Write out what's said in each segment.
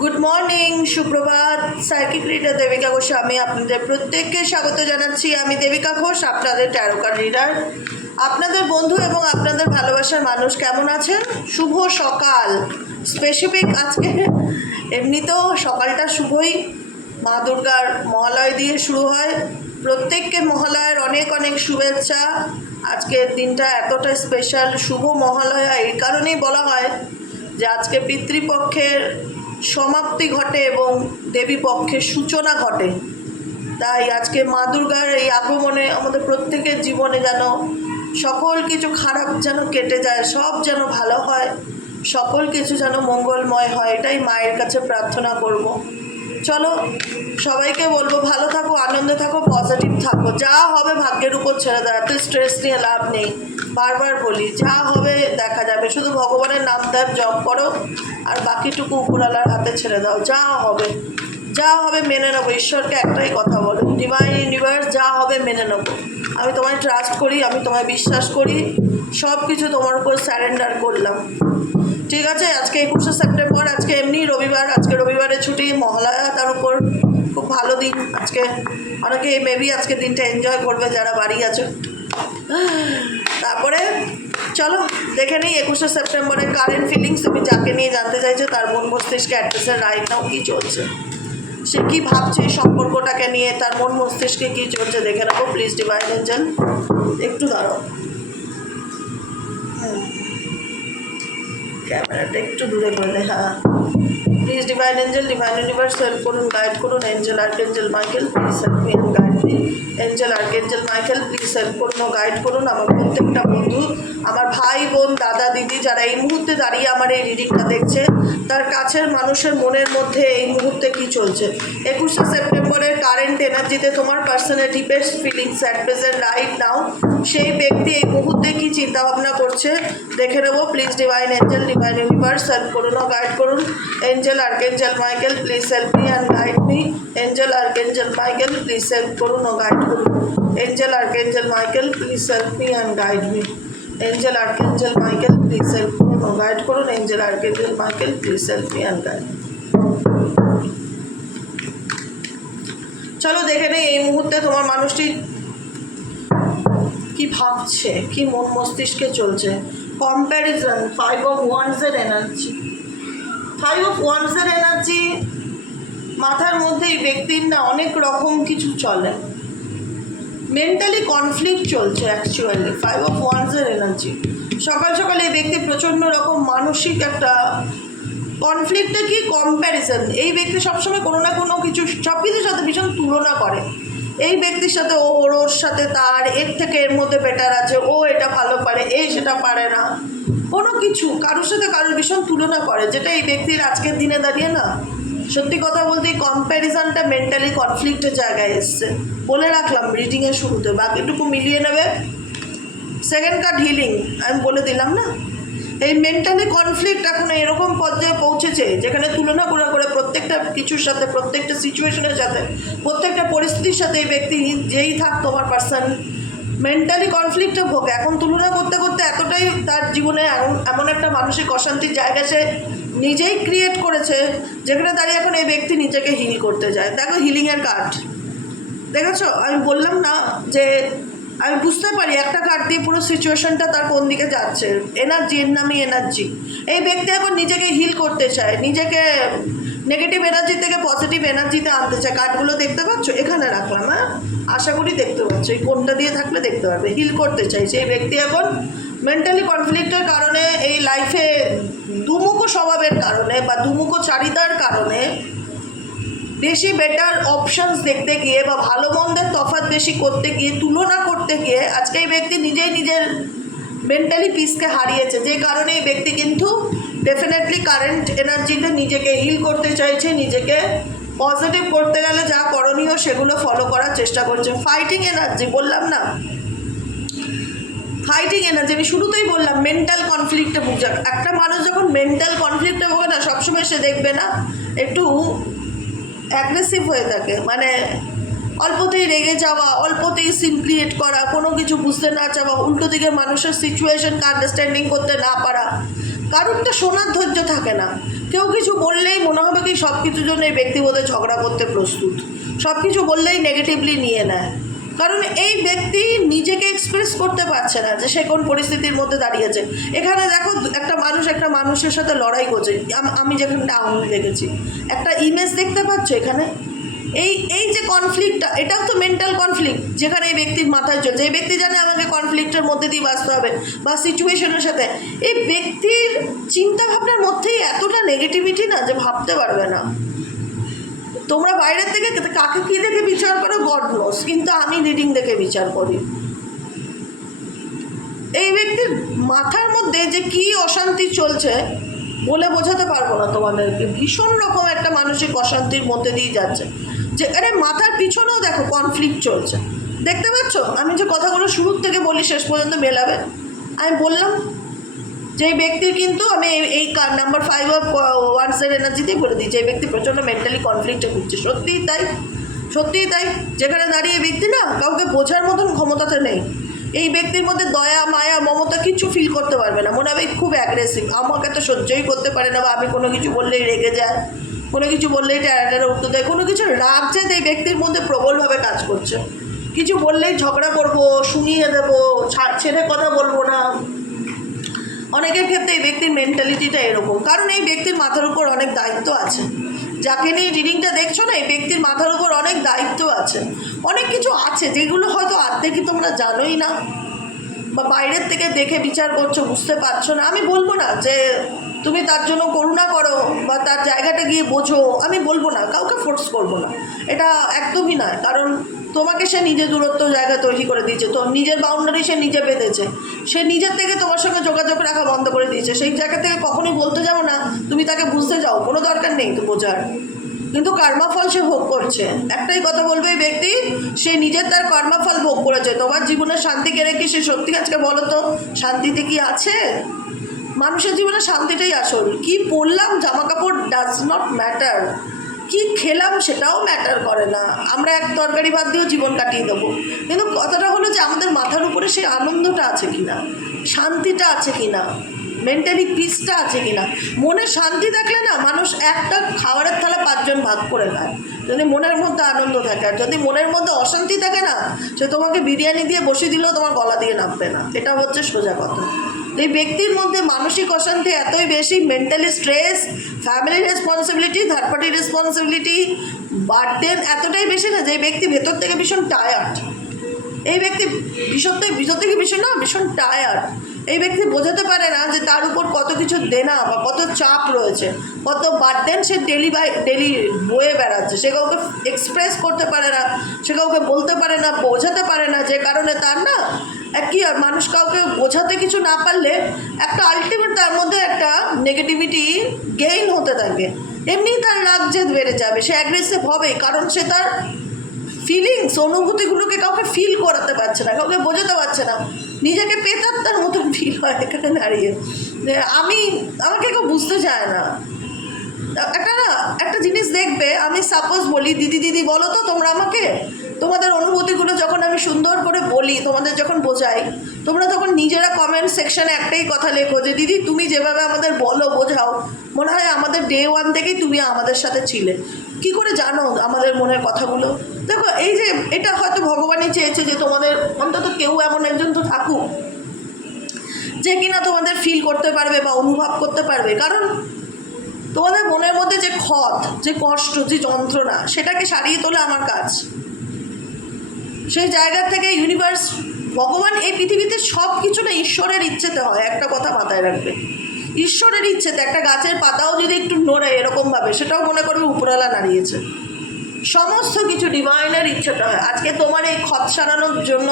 Good morning সুপ্রভাত। Psychic reader Debika Ghosh, আমি আপনাদের প্রত্যেককে স্বাগত জানাচ্ছি। আমি দেবিকা ঘোষ, আপনাদের ট্যারোকার রিডার আপনাদের বন্ধু এবং আপনাদের ভালোবাসার মানুষ কেমন আছেন? শুভ সকাল। স্পেসিফিক আজকে, এমনিতেও সকালটা শুভই। মা দুর্গার মহালয় দিয়ে শুরু হয়। প্রত্যেককে মহালয়ের অনেক অনেক শুভেচ্ছা। আজকের দিনটা এতটা স্পেশাল শুভ মহালয়া। এই কারণেই বলা হয় যে আজকে পিতৃপক্ষের সমাপ্তি ঘটে এবং দেবী পক্ষের সূচনা ঘটে। তাই আজকে মা দুর্গার এই আগমনে আমাদের প্রত্যেকের জীবনে যেন সকল কিছু খারাপ যেন কেটে যায়, সব যেন ভালো হয়, সকল কিছু যেন মঙ্গলময় হয়, এটাই মায়ের কাছে প্রার্থনা করব। চলো, সবাইকে বলব, ভালো থাকো, আনন্দে থাকো পজিটিভ থাকো। যা হবে ভাগ্যের উপর ছেড়ে দাও, এত স্ট্রেস নিয়ে লাভ নেই। বারবার বলি, যা হবে দেখা যাবে। শুধু ভগবানের নাম দেব জপ করো। আর বাকিটুকু উপরালার হাতে ছেড়ে দাও। যা হবে যা হবে মেনে নেব। ঈশ্বরকে একটাই কথা বলো ডিভাইন ইউনিভার্স যা হবে মেনে নেব। আমি তোমায় ট্রাস্ট করি, আমি তোমায় বিশ্বাস করি সব কিছু তোমার উপর স্যারেন্ডার করলাম। ঠিক আছে? আজকে একুশে সেপ্টেম্বর, আজকে এমনি রবিবার, আজকে রবিবারের ছুটি, মহালয়া, তার উপর খুব ভালো দিন। আজকে অনেকে মেবি আজকে দিনটা এনজয় করবে, যারা বাড়ি আছে। তারপরে চলো, দেখে নিই, একুশে সেপ্টেম্বরের কারেন্ট ফিলিংস তুমি যাকে নিয়ে জানতে চাইছো, তার মন মস্তিষ্কে অ্যাড্রেসের রাইট নাও কী চলছে? সে কী ভাবছে এই সম্পর্কটাকে নিয়ে, তার মন মস্তিষ্কে কী চলছে, দেখে নেব প্লিজ ডিভাইন এঞ্জেল একটু দাঁড়াও ক্যামেরাটা একটু দূরে করে হ্যাঁ। Please divine angel divine universe help করুন গাইড করুন angel archangel Michael please help me guide angel archangel Michael please help করুন গাইড করুন আমার প্রত্যেকটা বন্ধু, আমার ভাই, বোন, দাদা, দিদি যারা এই মুহূর্তে দাঁড়িয়ে আমার এই রিডিংটা দেখছে, তার কাছের মানুষের মনের মধ্যে এই মুহূর্তে কি চলছে? একুশে সেপ্টেম্বরের কারেন্ট এনার্জিতে তোমার পার্সনের deepest feelings at present right now সেই ব্যক্তি এই মুহূর্তে কি চিন্তা ভাবনা করছে? দেখে নেব please divine angel divine universe help করুন গাইড করুন। Angel archangel Michael please help me and guide me angel archangel Michael please help করুন ও গাইড করুন angel archangel Michael please help me and guide me angel R archangel Michael please help করুন ও guide করুন angel archangel Michael please help me and guide চলো দেখে নেই, এই মুহূর্তে তোমার মানুষটি কি ভাবছে, কি মন মস্তিষ্কে চলছে? কম্প্যারিজন ফাইভ অফ ওয়ান্সের এনার্জি ফাইভ অফ ওয়ান্সের এনার্জি মাথার মধ্যে এই ব্যক্তির না অনেক রকম কিছু চলে। মেন্টালি কনফ্লিক্ট চলছে অ্যাকচুয়ালি ফাইভ অফ ওয়ান্সের এনার্জি সকাল সকাল এই ব্যক্তি প্রচণ্ড রকম মানসিক একটা কনফ্লিক্টে কি কম্প্যারিজন এই ব্যক্তি সবসময় কোনো না কোনো কিছু সব কিছুর সাথে ভীষণ তুলনা করে। এই ব্যক্তির সাথে ও ওর ওর সাথে তার, এর থেকে এর মধ্যে বেটার আছে, ও এটা ভালো পারে, এ সেটা পারে না। কোনো কিছু, কারোর সাথে কারোর ভীষণ তুলনা করে, যেটা এই ব্যক্তির আজকের দিনে দাঁড়িয়ে না। সত্যি কথা বলতে কম্প্যারিজনটা মেন্টালি কনফ্লিক্টের জায়গায় এসছে। বলে রাখলাম রিডিংয়ের শুরুতে, বাকিটুকু মিলিয়ে নেবে। সেকেন্ড কার্ড হিলিং আমি বলে দিলাম না? এই মেন্টালি কনফ্লিক্ট এখন এরকম পর্যায়ে পৌঁছেছে, যেখানে তুলনা করে করে প্রত্যেকটা কিছুর সাথে, প্রত্যেকটা সিচুয়েশনের সাথে, প্রত্যেকটা পরিস্থিতির সাথে এই ব্যক্তি যেই থাক তোমার পার্সন মেন্টালি কনফ্লিক্টে ভোগে এখন তুলনা করতে করতে এতটাই তার জীবনে এমন একটা মানসিক অশান্তির জায়গা সে নিজেই ক্রিয়েট করেছে, যেখানে দাঁড়িয়ে এখন এই ব্যক্তি নিজেকে হিল করতে যায় দেখো হিলিংয়ের কার্ড দেখেছ? আমি বললাম না যে, আমি বুঝতে পারি একটা কার্ড দিয়ে পুরো সিচুয়েশনটা তার কোন দিকে যাচ্ছে। এনার্জি এর নামই এনার্জি এই ব্যক্তি এখন নিজেকে হিল করতে চায়, নিজেকে নেগেটিভ এনার্জি থেকে পজিটিভ এনার্জিতে আনতে চায়। কার্ডগুলো দেখতে পাচ্ছ? এখানে রাখলাম হ্যাঁ? আশা করি দেখতে পাচ্ছ। এই কোনটা দিয়ে থাকলে দেখতে পারবে। হিল করতে চাইছে এই ব্যক্তি এখন মেন্টালি কনফ্লিক্টের কারণে এই লাইফে দুমুখো স্বভাবের কারণে বা দুমুখো চারিতার কারণে বেশি বেটার অপশানস দেখতে গিয়ে বা ভালো মন্দের তফাৎ বেশি করতে গিয়ে, তুলনা করতে গিয়ে আজকে এই ব্যক্তি নিজেই নিজের মেন্টালি পিসকে হারিয়েছে। যে কারণে এই ব্যক্তি কিন্তু ডেফিনেটলি কারেন্ট এনার্জিতে নিজেকে হিল করতে চাইছে, নিজেকে পজিটিভ করতে গেলে যা করণীয় সেগুলো ফলো করার চেষ্টা করছে। ফাইটিং এনার্জি বললাম না। ফাইটিং এনার্জি আমি শুরুতেই বললাম মেন্টাল কনফ্লিক্টে ভুগছে। একটা মানুষ যখন মেন্টাল কনফ্লিক্টে ভোগে না, সবসময় সে দেখবে না, একটু অ্যাগ্রেসিভ হয়ে থাকে। মানে অল্পতেই রেগে যাওয়া, অল্পতেই সিন ক্রিয়েট করা, কোনো কিছু বুঝতে না চাওয়া, উল্টো দিকে মানুষের সিচুয়েশনকে আন্ডারস্ট্যান্ডিং করতে না পারা। কারোরটা শোনার ধৈর্য থাকে না। কেউ কিছু বললেই মনে হবে কি সব কিছুর জন্য এই ব্যক্তি বোধহয় ঝগড়া করতে প্রস্তুত। সব কিছু বললেই নেগেটিভলি নিয়ে নেয়। কারণ এই ব্যক্তি নিজেকে এক্সপ্রেস করতে পারছে না যে সে কোন পরিস্থিতির মধ্যে দাঁড়িয়েছে। এখানে দেখো, একটা মানুষ একটা মানুষের সাথে লড়াই করছে। আম- যেখানে ডাউন দেখেছি, একটা ইমেজ দেখতে পাচ্ছ এখানে? এই এই যে কনফ্লিক্টটা এটাও তো মেন্টাল কনফ্লিক্ট যেখানে এই ব্যক্তির মাথায় চলছে। এই ব্যক্তি জানে আমাকে কনফ্লিক্টের মধ্যে দিয়ে বাঁচতে হবে বা সিচুয়েশনের সাথে। এই ব্যক্তির চিন্তাভাবনার মধ্যেই এতটা নেগেটিভিটি না যে ভাবতে পারবে না। তোমরা বাইরের থেকে কাকে কী দেখে বিচার করো? গড নোস কিন্তু আমি রিডিং দেখে বিচার করি। এই ব্যক্তির মাথার মধ্যে যে কি অশান্তি চলছে বলে বোঝাতে পারব না তোমাদেরকে। ভীষণ রকম একটা মানসিক অশান্তির মধ্যে দিয়ে যাচ্ছে। যে, আরে, মাথার পিছনেও দেখো কনফ্লিক্ট চলছে। দেখতে পাচ্ছ? আমি যে কথাগুলো শুরুর থেকে বলি, শেষ পর্যন্ত মেলাবে। আমি বললাম যে ব্যক্তির কিন্তু আমি এই- নাম্বার ফাইভ অফ ওয়ান্সের এনার্জিতেই বলে দিই এই ব্যক্তি প্রচণ্ড মেন্টালি কনফ্লিক্টে ভুগছে। সত্যিই তাই সত্যিই তাই। যেখানে দাঁড়িয়ে ব্যক্তি না কাউকে বোঝার মতন ক্ষমতাতে নেই। এই ব্যক্তির মধ্যে দয়া, মায়া, মমতা কিছু ফিল করতে পারবে না। মনে হবে খুব অ্যাগ্রেসিভ আমাকে তো সহ্যই করতে পারে না বা আমি কোনো কিছু বললেই রেগে যায়। কোনো কিছু বললেই ট্যারা উঠতে দেয়। কোনো কিছু রাগ যে এই ব্যক্তির মধ্যে প্রবলভাবে কাজ করছে। কিছু বললেই ঝগড়া করব, শুনিয়ে দেবো ছাড় ছেড়ে কথা বলব না। অনেকের ক্ষেত্রে এই ব্যক্তির মেন্টালিটিটা এরকম। কারণ এই ব্যক্তির মাথার উপর অনেক দায়িত্ব আছে। যাকে নিয়ে রিডিংটা দেখছ না, এই ব্যক্তির মাথার উপর অনেক দায়িত্ব আছে। অনেক কিছু আছে, যেগুলো হয়তো আর্ধেকই তোমরা জানোই না বা বাইরের থেকে দেখে বিচার করছ, বুঝতে পারছ না। আমি বলব না যে তুমি তার জন্য করুণা করো বা তার জায়গাটা গিয়ে বোঝো। আমি বলব না, কাউকে ফোর্স করব না। এটা একদমই নয়। কারণ তোমাকে সে নিজে দূরত্ব জায়গা তৈরি করে দিয়েছে। তো নিজের বাউন্ডারি সে নিজে বেঁধেছে। সে নিজের থেকে তোমার সঙ্গে যোগাযোগ রাখা বন্ধ করে দিয়েছে। সেই জায়গা থেকে কখনোই বলতে যাব না, তুমি তাকে বুঝতে যাও, কোনো দরকার নেই তো বোঝার। কিন্তু কর্মাফল সে ভোগ করছে। একটাই কথা বলবে এই ব্যক্তি, সে নিজের তার কর্মাফল ভোগ করেছে। তোমার জীবনে শান্তি কেড়ে কি সে সত্যি আজকে বলো তো, শান্তিতে কি আছে? মানুষের জীবনে শান্তিটাই আসল। কি পরলাম জামা কাপড় ডাজ নট ম্যাটার কি খেলাম সেটাও ম্যাটার করে না। আমরা এক তরকারি বাদ দিয়েও জীবন কাটিয়ে দেবো। কিন্তু কথাটা হলো যে, আমাদের মাথার উপরে সেই আনন্দটা আছে কিনা? শান্তিটা আছে কিনা? মেন্টালি পিসটা আছে কিনা? মনে শান্তি থাকলে না, মানুষ একটা খাবারের থালা পাঁচজন ভাগ করে খায়। যদি মনের মধ্যে আনন্দ থাকে, আর যদি মনের মধ্যে অশান্তি থাকে না, সে তোমাকে বিরিয়ানি দিয়ে বসে দিলেও তোমার গলা দিয়ে নামবে না। এটা হচ্ছে সোজা কথা। এই ব্যক্তির মধ্যে মানসিক অশান্তি এতই বেশি mentally stress family responsibility third party responsibility burden এতটাই বেশি না যে ব্যক্তি ভেতর থেকে ভীষণ টায়ার্ড এই ব্যক্তি ভীষণ থেকে ভীষণ থেকে ভীষণ না, ভীষণ টায়ার্ড এই ব্যক্তি বোঝাতে পারে না যে তার উপর কত কিছু দেনা বা কত চাপ রয়েছে, কত বার্ডেন সে ডেলি বাই ডেলি বয়ে বেড়াচ্ছে। সে কাউকে এক্সপ্রেস করতে পারে না, সে কাউকে বলতে পারে না, বোঝাতে পারে না, যে কারণে তার না কি, আর মানুষ কাউকে বোঝাতে কিছু না পারলে একটা আলটিমেট তার মধ্যে একটা নেগেটিভিটি গেইন হতে থাকে এমনি তার রাগ জেদ বেড়ে যাবে, সে অ্যাগ্রেসিভ হবেই, কারণ সে তার ফিলিংস অনুভূতিগুলোকে কাউকে ফিল করাতে পারছে না, কাউকে বোঝাতে পারছে না। নিজেকে পেতাত্তার মতন ফিল হয় এখানে দাঁড়িয়ে। আমি, আমাকে কেউ বুঝতে চায় না। একটা না, একটা জিনিস দেখবে, আমি সাপোজ বলি, দিদি দিদি, বলো তো তোমরা আমাকে তোমাদের অনুভূতিগুলো যখন আমি সুন্দর করে বলি, তোমাদের যখন বোঝাই, তোমরা তখন নিজেরা কমেন্ট সেকশনে একটাই কথা লেখো যে, দিদি, তুমি যেভাবে আমাদের বলো, বোঝাও। মনে হয় আমাদের ডে ওয়ান থেকেই তুমি আমাদের সাথে ছিলে। কি করে জানো আমাদের মনের কথাগুলো? দেখো, এই যে, এটা হয়তো ভগবানই চেয়েছে যে, তোমাদের অন্তত কেউ এমন একজন তো থাকুক, যে কিনা তোমাদের ফিল করতে পারবে বা অনুভব করতে পারবে। কারণ তোমাদের মনের মধ্যে যে ক্ষত, যে কষ্ট, যে যন্ত্রণা, সেটাকে সারিয়ে তোলা আমার কাজ। সেই জায়গা থেকে ইউনিভার্স ভগবান এই পৃথিবীতে সব কিছু না ঈশ্বরের ইচ্ছেতে হয়, একটা কথা মাথায় রাখবে। ঈশ্বরের ইচ্ছেতে একটা গাছের পাতাও যদি একটু নড়ে এরকমভাবে, সেটাও মনে করবে উপরওয়ালা দাঁড়িয়েছে সমস্ত কিছু ডিভাইনের ইচ্ছেটা হয়। আজকে তোমার এই খত সারানোর জন্য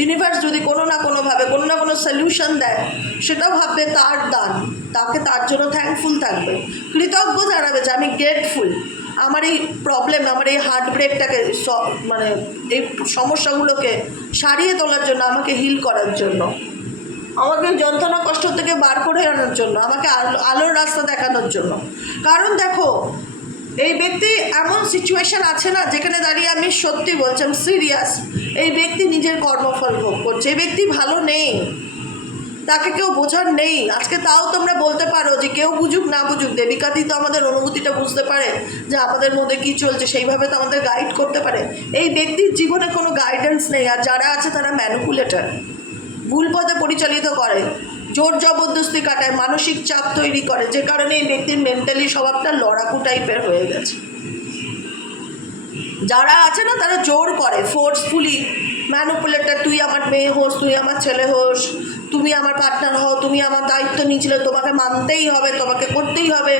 ইউনিভার্স যদি কোনো না কোনোভাবে, কোনো না কোনো সলিউশন দেয় সেটা ভাববে তার দান। তাকে তার জন্য থ্যাঙ্কফুল থাকবে। কৃতজ্ঞ জানাবে যে আমি গ্রেটফুল আমার এই প্রবলেম আমার এই হার্ট ব্রেকটাকে মানে এই সমস্যাগুলোকে সারিয়ে তোলার জন্য, আমাকে হিল করার জন্য। আমাকে যন্ত্রণা, কষ্ট থেকে বার করে আনার জন্য, আমাকে আলো- আলোর রাস্তা দেখানোর জন্য। কারণ দেখো, এই ব্যক্তি এমন সিচুয়েশান আছে না, যেখানে দাঁড়িয়ে আমি সত্যি বলছি সিরিয়াস এই ব্যক্তি নিজের কর্মফল ভোগ করছে, এই ব্যক্তি ভালো নেই। তাকে কেউ বোঝার নেই। আজকে তাও তোমরা বলতে পারো যে কেউ বুঝুক, না বুঝুক দেবিকাতেই তো আমাদের অনুভূতিটা বুঝতে পারে যে আমাদের মধ্যে কি চলছে, সেইভাবে তো আমাদের গাইড করতে পারে। এই ব্যক্তির জীবনে কোনো গাইডেন্স নেই, আর যারা আছে তারা ম্যানুপুলেটার ভুল পথে পরিচালিত করে, জোর জবরদস্তি কাটায়, মানসিক চাপ তৈরি করে, যে কারণে এই ব্যক্তির মেন্টালি স্বভাবটা লড়াকু টাইপের হয়ে গেছে। যারা আছে না, তারা জোর করে ফোর্সফুলি ম্যানুপুলেটার তুই আমার মেয়ে হোস, তুই আমার ছেলে হোস তুমি আমার পার্টনার হও, তুমি আমার দায়িত্ব নিয়েছিলে, তোমাকে মানতেই হবে, তোমাকে করতেই হবে।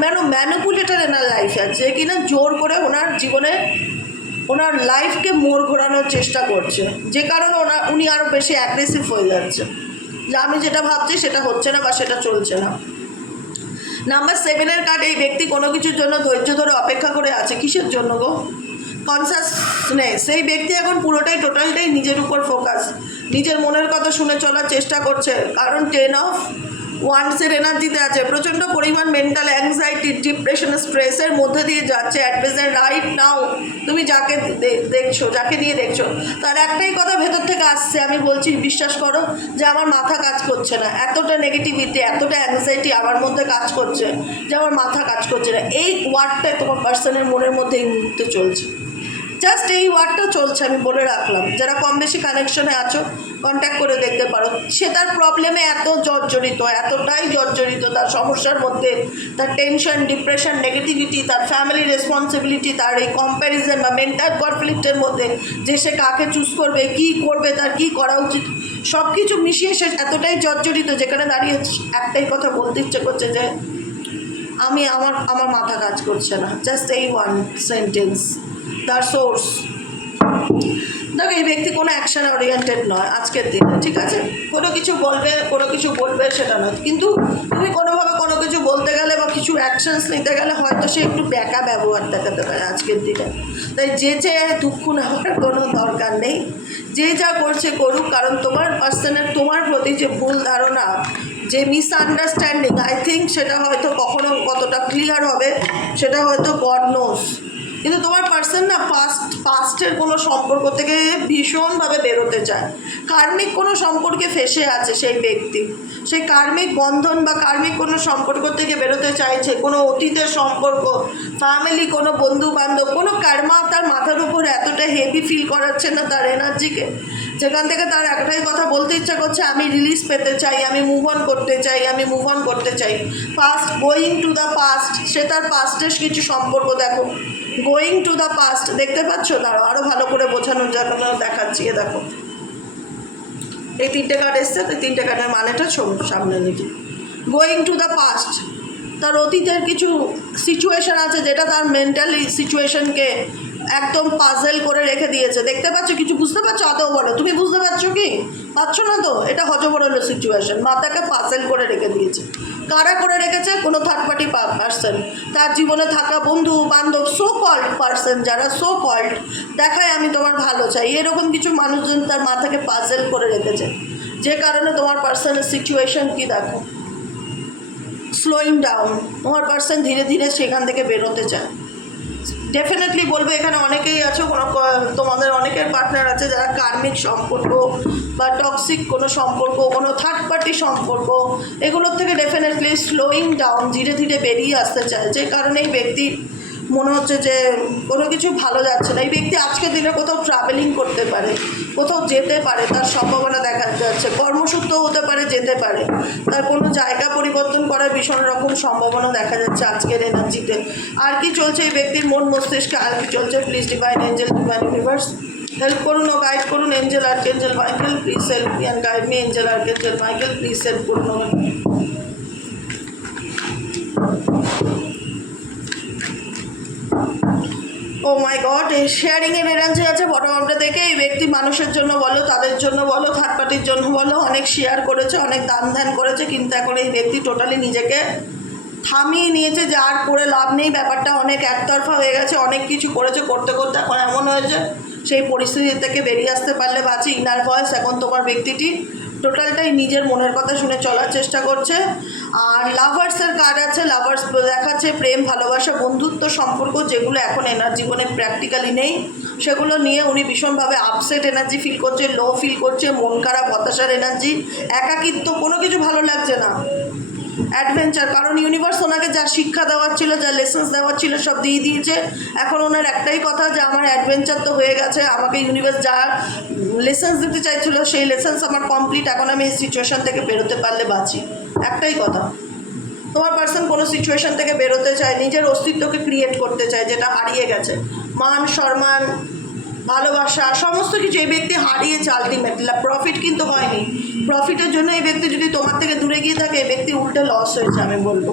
ম্যানো ম্যানুপুলেটার এনার লাইফে আছে? যে কিনা জোর করে ওনার জীবনে ওনার লাইফকে মোড় ঘোরানোর চেষ্টা করছে। যে কারণে ওনার উনি আরও বেশি অ্যাগ্রেসিভ হয়ে যাচ্ছে। যে আমি যেটা ভাবছি সেটা হচ্ছে না বা সেটা চলছে না। নাম্বার সেভেনের কার্ড এই ব্যক্তি কোনো কিছুর জন্য ধৈর্য ধরে অপেক্ষা করে আছে। কিসের জন্য গো? কনসাসনেস সেই ব্যক্তি এখন পুরোটাই টোটালটাই নিজের উপর ফোকাস নিজের মনের কথা শুনে চলার চেষ্টা করছে। কারণ টেন অফ ওয়ান্সের এনার্জিতে আছে। প্রচণ্ড পরিমাণ মেন্টাল অ্যাংজাইটি ডিপ্রেশন স্ট্রেসের মধ্যে দিয়ে যাচ্ছে অ্যাট প্রেজেন্ট রাইট নাও তুমি যাকে দেখছ, যাকে নিয়ে দেখছ। তার একটাই কথা ভেতর থেকে আসছে, আমি বলছি, বিশ্বাস করো যে আমার মাথা কাজ করছে না। এতটা নেগেটিভিটি এতটা অ্যাংজাইটি আমার মধ্যে কাজ করছে যে আমার মাথা কাজ করছে না। এই ওয়ার্ডটাই তোমার পার্সনের মনের মধ্যে এই মুহূর্তে চলছে। জাস্ট এই ওয়ার্ডটা চলছে, আমি বলে রাখলাম। যারা কম বেশি কানেকশনে আছো কন্ট্যাক্ট করে দেখতে পারো। সে তার প্রবলেমে এত জর্জরিত, এতটাই জর্জরিত, তার সমস্যার মধ্যে, তার টেনশন ডিপ্রেশন নেগেটিভিটি তার ফ্যামিলি রেসপন্সিবিলিটি তার এই কম্প্যারিজন বা মেন্টাল কনফ্লিক্টের মধ্যে, যে সে কাকে চুজ করবে, কি করবে, তার কি করা উচিত সব কিছু মিশিয়ে সে এতটাই জর্জরিত, যেখানে দাঁড়িয়ে একটাই কথা বলতে ইচ্ছে করছে যে, আমি আমার আমার মাথা কাজ করছে না। জাস্ট এই ওয়ান সেন্টেন্স তার সোর্স দেখো, এই ব্যক্তি কোনো অ্যাকশানে ওরিয়েন্টেড নয় আজকের দিনে, ঠিক আছে? কোনো কিছু বলবে, কোনো কিছু বলবে সেটা নয়। কিন্তু তুমি কোনোভাবে কোনো কিছু বলতে গেলে বা কিছু অ্যাকশনস নিতে গেলে হয়তো সে একটু ব্যাকা ব্যবহার দেখাতে পারে আজকের দিনে। তাই যে যে দুঃখ নেওয়ার কোনো দরকার নেই। যে যা করছে করুক, কারণ তোমার পার্সনের তোমার প্রতি যে ভুল ধারণা, যে মিসআন্ডারস্ট্যান্ডিং আই থিঙ্ক সেটা হয়তো কখনো কতটা ক্লিয়ার হবে, সেটা হয়তো গড নোস কিন্তু তোমার পার্সন না পাস্ট পাস্টের কোনো সম্পর্ক থেকে ভীষণভাবে বেরোতে চায়। কার্মিক কোনো সম্পর্কে ফেসে আছে সেই ব্যক্তি। সেই কার্মিক বন্ধন বা কার্মিক কোনো সম্পর্ক থেকে বেরোতে চাইছে, কোনো অতীতের সম্পর্ক ফ্যামিলি কোনো বন্ধু বান্ধব কোনো কার্মা তার মাথার উপর এতটা হেভি ফিল করাচ্ছে না তার এনার্জিকে যেখান থেকে তার একটাই কথা বলতে ইচ্ছা করছে, আমি রিলিজ পেতে চাই, আমি মুভ অন করতে চাই, আমি মুভ অন করতে চাই। Past going to the past সে তার পাস্টের কিছু সম্পর্ক দেখো। গোয়িং টু দ্য পাস্ট দেখতে পাচ্ছ? দাঁড়ো আরও ভালো করে বোঝানোর জন্য দেখাচ্ছি, এ দেখো। এই তিনটে কার্ড এসছে, তো তিনটে কার্ডের মানেটা ছবি সামনে লিখি গোয়িং টু দ্য পাস্ট তার অতীতের কিছু সিচুয়েশন আছে যেটা তার মেন্টালি সিচুয়েশনকে একদম পাজেল করে রেখে দিয়েছে। দেখতে পাচ্ছ? কিছু বুঝতে পারছ? আদৌ বলো। তুমি বুঝতে পারছ কি? পারছ না তো? এটা হজবরল সিচুয়েশন মাথাকে পাজেল করে রেখে দিয়েছে। কারা করে রেখেছে? কোনো থার্ড পার্টি পার্সন তার জীবনে থাকা বন্ধু, বান্ধব সো কল্ড পার্সন যারা সো কল্ড দেখায় আমি তোমার ভালো চাই। এরকম কিছু মানুষজন তার মাথাকে পাজেল করে রেখেছে। যে কারণে তোমার পার্সনের সিচুয়েশন কি দেখো? স্লোয়িং ডাউন তোমার পার্সন ধীরে ধীরে সেখান থেকে বেরোতে চায়। ডেফিনেটলি বলবে, এখানে অনেকেই আছে, কোনো তোমাদের অনেকের পার্টনার আছে যারা কার্মিক সম্পর্ক বা টক্সিক কোনো সম্পর্ক, কোনো থার্ড পার্টি সম্পর্ক, এগুলোর থেকে ডেফিনেটলি স্লোয়িং ডাউন ধীরে ধীরে বেরিয়ে আসতে চায়। যে কারণে এই ব্যক্তি মনে হচ্ছে যে কোনো কিছু ভালো যাচ্ছে না। এই ব্যক্তি আজকের দিনে কোথাও ট্রাভেলিং করতে পারে, কোথাও যেতে পারে, তার সম্ভাবনা দেখা যাচ্ছে। কর্মসূত্র হতে পারে, যেতে পারে। তার কোনো জায়গা পরিবর্তন করার ভীষণ রকম সম্ভাবনা দেখা যাচ্ছে আজকের এনার্জিতে আর কি চলছে এই ব্যক্তির মন মস্তিষ্কে? আর কি চলছে? Please divine angel divine universe help করুন ও গাইড করুন। Angel archangel Michael please help me and guide me angel archangel Michael please help করুন ও মাই গড এই শেয়ারিংয়ের এনার্জি আছে বটমটা দেখে এই ব্যক্তি মানুষের জন্য বলো, তাদের জন্য বলো থার্ড পার্টির জন্য বলো, অনেক শেয়ার করেছে, অনেক দান ধ্যান করেছে, কিন্তু এখন এই ব্যক্তি টোটালি নিজেকে থামিয়ে নিয়েছে, যার করে লাভ নেই, ব্যাপারটা অনেক একতরফা হয়ে গেছে, অনেক কিছু করেছে, করতে করতে এখন এমন হয়েছে, সেই পরিস্থিতি থেকে বেরিয়ে আসতে পারলে বাঁচি ইনার ভয়েস এখন তোমার ব্যক্তিটি টোটালটাই নিজের মনের কথা শুনে চলার চেষ্টা করছে। আর লাভার্সের কার্ড আছে, লাভার্স দেখাচ্ছে, প্রেম, ভালোবাসা, বন্ধুত্ব সম্পর্ক যেগুলো এখন এনার জীবনে প্র্যাকটিক্যালি নেই, সেগুলো নিয়ে উনি ভীষণভাবে আপসেট এনার্জি ফিল করছে লো ফিল করছে, মন খারাপ, হতাশার এনার্জি একাকিত্ব, কোনো কিছু ভালো লাগছে না। অ্যাডভেঞ্চার কারণ ইউনিভার্স ওনাকে যা শিক্ষা দেওয়ার ছিল, যা লেসেন্স দেওয়ার ছিল, সব দিয়ে দিয়েছে। এখন ওনার একটাই কথা যে, আমার অ্যাডভেঞ্চার তো হয়ে গেছে, আমাকে ইউনিভার্স যা লেসেন্স দিতে চাইছিল, সেই লেসেন্স আমার কমপ্লিট এখন আমি এই সিচুয়েশান থেকে বেরোতে পারলে বাঁচি। একটাই কথা। তোমার পার্সন কোনো সিচুয়েশন থেকে বেরোতে চায়, নিজের অস্তিত্বকে ক্রিয়েট করতে চায়, যেটা হারিয়ে গেছে। মান, সম্মান, ভালোবাসা, সমস্ত কিছু এই ব্যক্তি হারিয়েছে আলটিমেটলি প্রফিট কিন্তু হয়নি। প্রফিটের জন্য এই ব্যক্তি যদি তোমার থেকে দূরে গিয়ে থাকে, এই ব্যক্তির উল্টে লস হয়েছে, আমি বলব।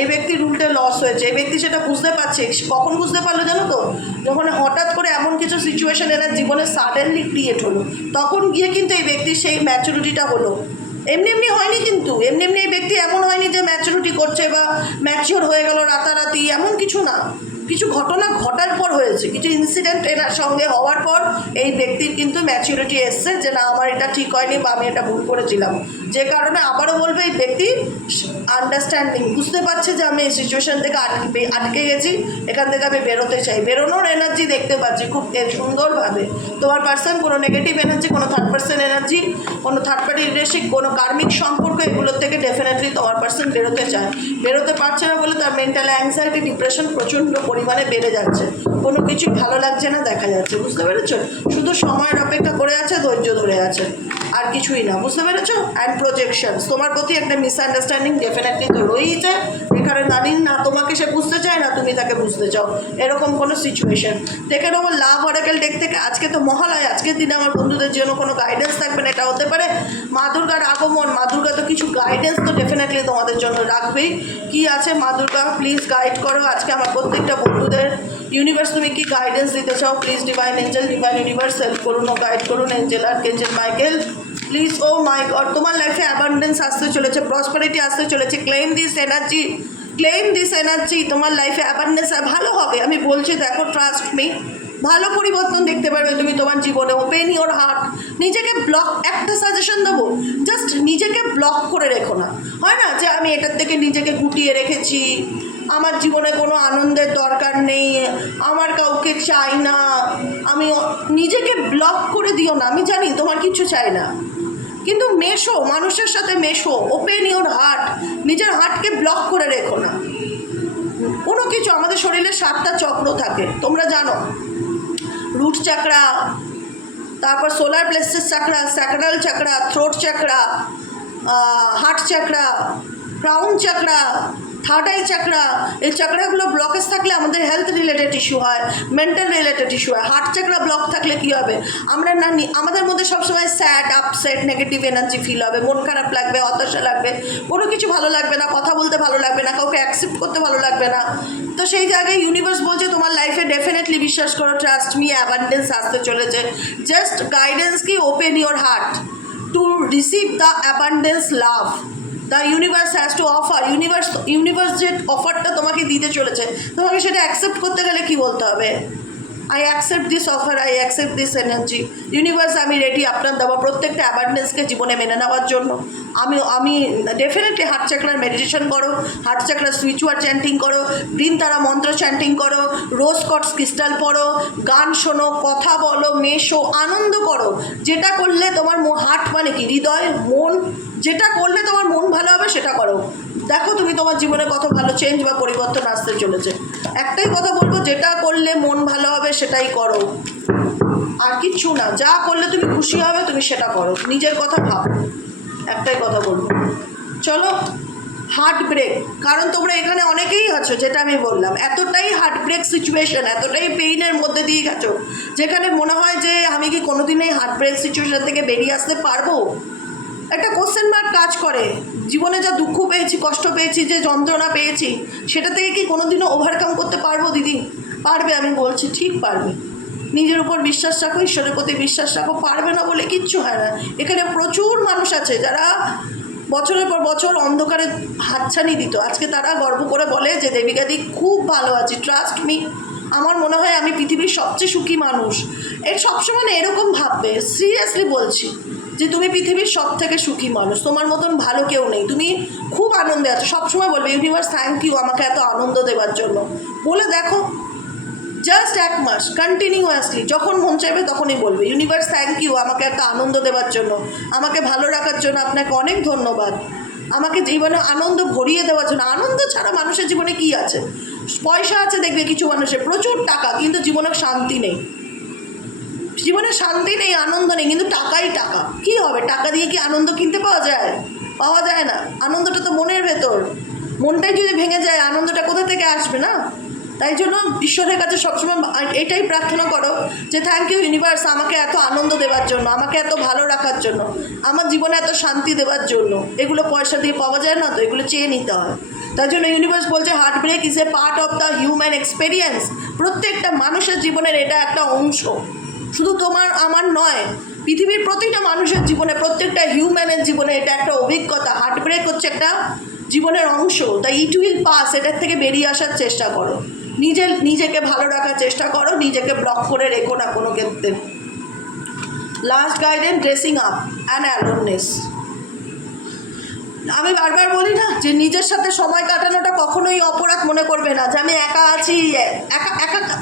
এই ব্যক্তির উল্টে লস হয়েছে। এই ব্যক্তি সেটা বুঝতে পারছে। কখন বুঝতে পারল জানো তো? যখন হঠাৎ করে এমন কিছু সিচুয়েশান এনার জীবনে সাডেনলি ক্রিয়েট হলো, তখন গিয়ে কিন্তু এই ব্যক্তির সেই ম্যাচুরিটিটা হলো। এমনি এমনি হয়নি কিন্তু। এমনি এমনি এই ব্যক্তি এমন হয়নি যে ম্যাচুরিটি করছে বা ম্যাচিওর হয়ে গেল রাতারাতি, এমন কিছু না। কিছু ঘটনা ঘটার পর হয়েছে, কিছু ইনসিডেন্ট এনার সঙ্গে হওয়ার পর এই ব্যক্তির কিন্তু ম্যাচুরিটি এসছে যে না, আমার এটা ঠিক হয়নি বা আমি এটা ভুল করেছিলাম। যে কারণে আবারও বলবে, এই ব্যক্তি আন্ডারস্ট্যান্ডিং বুঝতে পারছে যে আমি এই সিচুয়েশন থেকে আটকে আটকে গেছি, এখান থেকে আমি বেরোতে চাই। বেরোনোর এনার্জি দেখতে পাচ্ছি খুব সুন্দরভাবে। তোমার পার্সন কোনো নেগেটিভ এনার্জি কোনো থার্ড পার্সন এনার্জি কোনো থার্ড পার্টি রিলেশিপ কোনো কার্মিক সম্পর্ক, এগুলোর থেকে ডেফিনেটলি তোমার পার্সন বেরোতে চায়। বেরোতে পারছে না বলে তার মেন্টাল অ্যাংজাইটি ডিপ্রেশন প্রচণ্ড পরিমাণে বেড়ে যাচ্ছে। কোনো কিছু ভালো লাগছে না, দেখা যাচ্ছে, বুঝতে পেরেছ? শুধু সময়ের অপেক্ষা করে আছে, ধৈর্য ধরে আছে, আর কিছুই না, বুঝতে পেরেছ? অ্যান্ড প্রজেকশনস তোমার প্রতি একটা মিসআন্ডারস্ট্যান্ডিং ডেফিনেটলি তো রয়েইছে। এখানে দাঁড়িয়ে না তোমাকে সে বুঝতে চায়, না তুমি তাকে বুঝতে চাও। এরকম কোনো সিচুয়েশন দেখে নেব লাভ অরাকেল ডেক থেকে আজকে তো মহালয়, আজকের দিনে আমার বন্ধুদের জন্য কোনো গাইডেন্স থাকবে না, এটা হতে পারে মা দুর্গার আগমন। মা দুর্গা তো কিছু গাইডেন্স তো ডেফিনেটলি তোমাদের জন্য রাখবেই। কি আছে মা দুর্গা প্লিজ গাইড করো, আজকে আমার প্রত্যেকটা বন্ধুদের। ইউনিভার্স, তুমি কি গাইডেন্স দিতে চাও? Please divine angel divine universe help করুন, ও গাইড করুন angel R angel Michael please oh my god তোমার লাইফে অ্যাবান্ডেন্স আসতে চলেছে প্রসপারিটি আসতে চলেছে claim this energy claim this energy তোমার লাইফে অ্যাবান্ডেন্স ভালো হবে। আমি বলছি, দেখো ট্রাস্ট মি ভালো পরিবর্তন দেখতে পারবে তুমি তোমার জীবনে। ওপেন ইওর হার্ট নিজেকে ব্লক একটা সাজেশন দেবো। জাস্ট নিজেকে ব্লক করে রেখো না। হয় না যে আমি এটার থেকে নিজেকে গুটিয়ে রেখেছি? আমার জীবনে কোনো আনন্দের দরকার নেই, আমার কাউকে চাই না, আমি নিজেকে ব্লক করে দিও না। আমি জানি তোমার কিছু চাই না। কিন্তু মেশো, মানুষের সাথে মেশো ওপেন ইওর হার্ট নিজের হার্টকে ব্লক করে রেখো না। কোনো কিছু, আমাদের শরীরে সাতটা চক্র থাকে, তোমরা জানো। রুট চাকরা তারপর solar plexus chakra sacral chakra throat chakra heart chakra crown chakra third eye chakra, এই চাকরাগুলো ব্লকেজ থাকলে আমাদের হেলথ রিলেটেড ইস্যু হয় মেন্টাল রিলেটেড ইস্যু হয়। হার্ট চাকরা ব্লক থাকলে কী হবে? আমরা না আমাদের মধ্যে সবসময় sad upset negative energy feel হবে। মন খারাপ লাগবে, হতাশা লাগবে। কোনো কিছু ভালো লাগবে না, কথা বলতে ভালো লাগবে না, কাউকে অ্যাকসেপ্ট করতে ভালো লাগবে না। তো সেই জায়গায় ইউনিভার্স বলছে, তোমার লাইফে ডেফিনেটলি বিশ্বাস করো ট্রাস্ট মি অ্যাবান্ডেন্স আসতে চলেছে। জাস্ট গাইডেন্স কি open your heart to receive the abundance love the universe has to offer universe universe যে অফারটা তোমাকে দিতে চলেছে, তোমাকে সেটা অ্যাকসেপ্ট করতে গেলে কি বলতে হবে? I accept this offer I accept this energy universe আমি রেডি আপনার দেওয়া প্রত্যেকটা অ্যাওয়ারনেসকে জীবনে মেনে নেওয়ার জন্য। আমি আমি ডেফিনেটলি হার্ট চাকরার মেডিটেশন করো হার্ট চাকরার স্পিরিচুয়াল চ্যান্টিং করো গ্রিন তারা মন্ত্র চ্যান্টিং করো রোজ কটস ক্রিস্টাল পড়ো, গান শোনো, কথা বলো, মেশো, আনন্দ করো। যেটা করলে তোমার হার্ট মানে কি? হৃদয়, মন, যেটা করলে তোমার মন ভালো হবে সেটা করো। দেখো তুমি তোমার জীবনে কত ভালো চেঞ্জ বা পরিবর্তন আসতে চলেছে। একটাই কথা বলব, যেটা করলে মন ভালো হবে সেটাই করো। আর কিচ্ছু না, যা করলে তুমি খুশি হবে তুমি সেটা করো, নিজের কথা ভাবো। একটাই কথা বলব। চলো হার্ট ব্রেক কারণ তোমরা এখানে অনেকেই আছো, যেটা আমি বললাম, এতটাই হার্ট ব্রেক সিচুয়েশন এতটাই পেইনের মধ্যে দিয়ে গেছো, যেখানে মনে হয় যে আমি কি কোনোদিনই হার্ট ব্রেক সিচুয়েশন থেকে বেরিয়ে আসতে পারব? একটা কোশ্চেন মার্ক কাজ করে। জীবনে যা দুঃখ পেয়েছি, কষ্ট পেয়েছি, যে যন্ত্রণা পেয়েছি, সেটা থেকে কি কোনোদিনও ওভারকাম করতে পারব দিদি? পারবে, আমি বলছি, ঠিক পারবে। নিজের উপর বিশ্বাস রাখো, ঈশ্বরের প্রতি বিশ্বাস রাখো, পারবে না বলে কিচ্ছু হয় না। এখানে প্রচুর মানুষ আছে যারা বছরের পর বছর অন্ধকারে হাতছানি দিত। আজকে তারা গর্ব করে বলে যে দেবিকাদি খুব ভালো আছি ট্রাস্ট মি আমার মনে হয় আমি পৃথিবীর সবচেয়ে সুখী মানুষ। এর সবসময় এরকম ভাববে সিরিয়াসলি বলছি। যে তুমি পৃথিবীর সব থেকে সুখী মানুষ, তোমার মতন ভালো কেউ নেই। তুমি খুব আনন্দে আছো। সবসময় বলবে ইউনিভার্স থ্যাংক ইউ আমাকে এত আনন্দ দেওয়ার জন্য। বলে দেখো জাস্ট এক মাস কন্টিনিউয়াসলি যখন মন চাইবে তখনই বলবে ইউনিভার্স থ্যাংক ইউ আমাকে একটা আনন্দ দেওয়ার জন্য, আমাকে ভালো রাখার জন্য আপনাকে অনেক ধন্যবাদ। আমাকে জীবনে আনন্দ ভরিয়ে দেওয়ার জন্য। আনন্দ ছাড়া মানুষের জীবনে কি আছে? পয়সা আছে দেখবে কিছু মানুষের, প্রচুর টাকা, কিন্তু জীবনে শান্তি নেই। জীবনে শান্তি নেই, আনন্দ নেই, কিন্তু টাকাই টাকা। কি হবে? টাকা দিয়ে কি আনন্দ কিনতে পাওয়া যায়? পাওয়া যায় না। আনন্দটা তো মনের ভেতর। মনটাই যদি ভেঙে যায়, আনন্দটা কোথা থেকে আসবে না? তাই জন্য ঈশ্বরের কাছে সবসময় এটাই প্রার্থনা করো যে থ্যাংক ইউ ইউনিভার্স আমাকে এত আনন্দ দেওয়ার জন্য, আমাকে এত ভালো রাখার জন্য, আমার জীবনে এত শান্তি দেওয়ার জন্য। এগুলো পয়সা দিয়ে পাওয়া যায় না, তো এগুলো চেয়ে নিতে হয়। তাই জন্য ইউনিভার্স বলছে heart break is a part of the human experience প্রত্যেকটা মানুষের জীবনের এটা একটা অংশ। শুধু তোমার, আমার নয়, পৃথিবীর প্রতিটা মানুষের জীবনে, প্রত্যেকটা হিউম্যানের জীবনে এটা একটা অভিজ্ঞতা হার্ট ব্রেক হচ্ছে একটা জীবনের অংশ, তাই ইট উইল পাস এটার থেকে বেরিয়ে আসার চেষ্টা করো। নিজের নিজেকে ভালো রাখার চেষ্টা করো, নিজেকে ব্লক করে রেখো না কোনো ক্ষেত্রে। Last guidance dressing up and aloneness আমি বারবার বলি না যে নিজের সাথে সময় কাটানোটা কখনোই অপরাধ মনে করবে না, যে আমি একা আছি, একা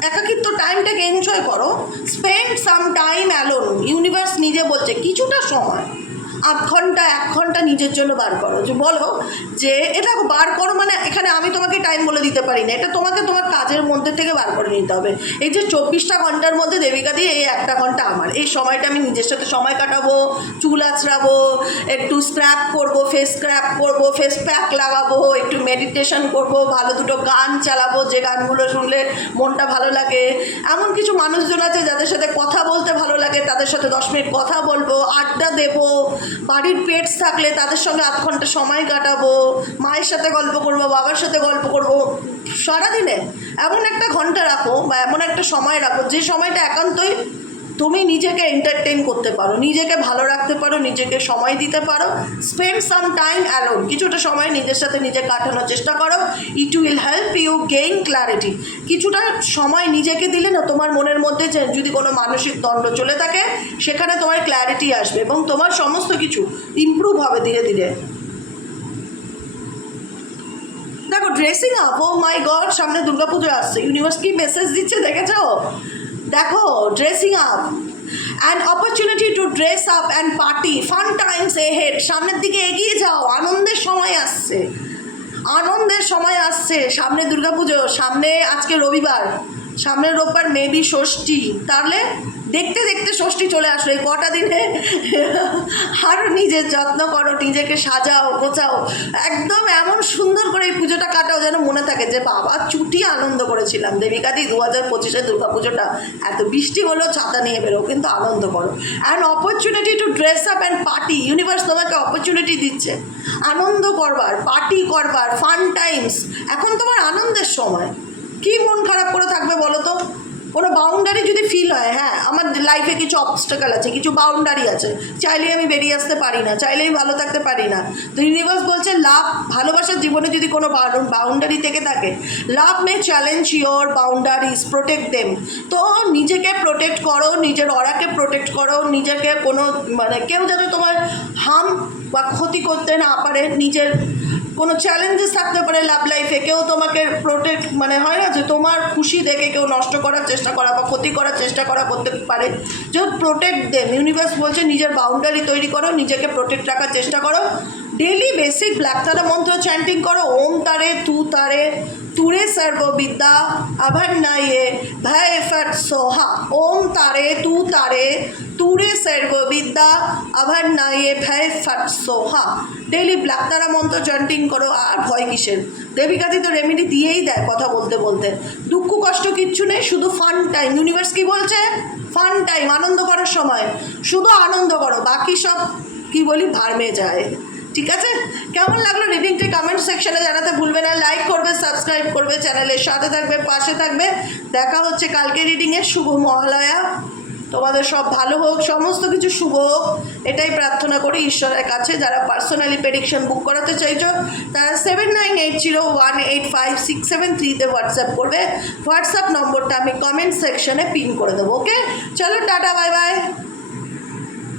একা টাইমটাকে এনজয় করো। Spend some time alone universe নিজে বলছে, কিছুটা সময়। আধ ঘণ্টা, এক ঘণ্টা নিজের জন্য বার করো। যে বলো যে এটা বার করো মানে এখানে আমি তোমাকে টাইম বলে দিতে পারি না। এটা তোমাকে তোমার কাজের মধ্যে থেকে বার করে নিতে হবে। এই যে চব্বিশটা ঘণ্টার মধ্যে দেবিকা দিয়ে এই একটা ঘণ্টা আমার। এই সময়টা আমি নিজের সাথে সময় কাটাবো, চুল আছড়াবো, একটু স্ক্র্যাপ করব ফেস স্ক্র্যাপ করব ফেস প্যাক লাগাবো, একটু মেডিটেশন করব, ভালো দুটো গান চালাবো, যে গানগুলো শুনলে মনটা ভালো লাগে। এমন কিছু মানুষজন আছে যাদের সাথে কথা বলতে ভালো লাগে, তাদের সাথে দশ মিনিট কথা বলব, আড্ডা দেব, বাড়ির পেটস থাকলে তাদের সঙ্গে আধ ঘণ্টা সময় কাটাবো, মায়ের সাথে গল্প করব, বাবার সাথে গল্প করব, সারাদিনে এমন একটা ঘণ্টা রাখো বা এমন একটা সময় রাখো যে সময়টা একান্তই তুমি নিজেকে এন্টারটেন করতে পারো, নিজেকে ভালো রাখতে পারো, নিজেকে সময় দিতে পারো স্পেন্ড সাম টাইম অ্যালোন কিছুটা সময় নিজের সাথে নিজে কাটানোর চেষ্টা করো it will help you gain clarity কিছুটা সময় নিজেকে দিলে না তোমার মনের মধ্যে যে যদি কোনো মানসিক দণ্ড চলে থাকে, সেখানে তোমার ক্ল্যারিটি আসবে এবং তোমার সমস্ত কিছু ইমপ্রুভ হবে ধীরে ধীরে। দেখো dressing up oh my god সামনে দুর্গাপুজো আসছে ইউনিভার্স কি মেসেজ দিচ্ছে, দেখেছ? দেখো dressing up and opportunity to dress up and party fun times ahead সামনের দিকে এগিয়ে যাও। আনন্দের সময় আসছে। আনন্দের সময় আসছে। সামনে দুর্গাপুজো, সামনে আজকে রবিবার, সামনের রোববার মেবি ষষ্ঠী। তাহলে দেখতে দেখতে ষষ্ঠী চলে আসলো, এই কটা দিনে আরও নিজের যত্ন করো, নিজেকে সাজাও, গোছাও, একদম এমন সুন্দর করে এই পুজোটা কাটাও যেন মনে থাকে যে বাবা চুটি আনন্দ করেছিলাম। দেবিকাদি দু হাজার পঁচিশে দুর্গা পুজোটা এত বৃষ্টি হলেও ছাতা নিয়ে বেরো কিন্তু আনন্দ করো। And opportunity to dress up and party universe তোমাকে অপরচুনিটি দিচ্ছে। আনন্দ করবার পার্টি করবার ফান টাইমস এখন তোমার আনন্দের সময়। কি মন খারাপ করে থাকবে বলো তো? কোনো বাউন্ডারি যদি ফিল হয় হ্যাঁ আমার লাইফে কিছু অবস্টাকাল আছে, কিছু বাউন্ডারি আছে, চাইলেই আমি বেরিয়ে আসতে পারি না, চাইলেই ভালো থাকতে পারি না। তো ইউনিভার্স বলছে, লাভ, ভালোবাসার জীবনে যদি কোনো বাউন্ডারি থেকে থাকে, love may challenge your boundaries protect them তো নিজেকে প্রোটেক্ট করো, নিজের অরাকে প্রোটেক্ট করো, নিজেকে কোনো মানে কেউ যাতে তোমার হাম বা ক্ষতি করতে না পারে, নিজের কোনো চ্যালেঞ্জেস থাকতে পারে লাভ লাইফে কেউ তোমাকে প্রোটেক্ট মানে হয় না যে তোমার খুশি দেখে কেউ নষ্ট করার চেষ্টা করা বা ক্ষতি করার চেষ্টা করা করতে পারে। যে প্রোটেক্ট দেম ইউনিভার্স বলছে নিজের বাউন্ডারি তৈরি করো, নিজেকে প্রোটেক্ট রাখার চেষ্টা করো। ডেলি বেসিক ব্ল্যাক তারা মন্ত্র চ্যান্টিং করো, ওম তারে, তু তারে তুরে সর্ববিদ্যা আভার নাইয়ে, ভয় ফট সোহা, ওম তারে তু তারে তুরে সর্ববিদ্যা আভার নাইয়ে, ভয় ফট সোহা। ডেলি ব্ল্যাক তারা মন্ত্র চ্যান্টিং করো, আর ভয় কিসের? দেবিকাদি তো রেমেডি দিয়েই দেয় কথা বলতে বলতে। দুঃখ কষ্ট কিচ্ছু নেই, শুধু ফান টাইম ইউনিভার্স কি বলছে? ফান টাইম আনন্দ করার সময়। শুধু আনন্দ করো, বাকি সব, কি বলি ভার্মে যায়। ঠিক আছে? কেমন লাগল রিডিংটি কমেন্ট সেকশনে জানাতে ভুলবে না। লাইক করবে সাবস্ক্রাইব করবে চ্যানেলের সাথে থাকবে, পাশে থাকবে। দেখা হচ্ছে কালকে রিডিংয়ে শুভ মহালয়া। তোমাদের সব ভালো হোক, সমস্ত কিছু শুভ হোক। এটাই প্রার্থনা করি ঈশ্বরের কাছে। যারা পার্সোনালি প্রেডিকশন বুক করাতে চাইছো, তারা seven nine eight zero one eight five six seven থ্রিতে হোয়াটসঅ্যাপ করবে। হোয়াটসঅ্যাপ নম্বরটা আমি কমেন্ট সেকশনে পিন করে দেবো ওকে চলো, টাটা বাই বাই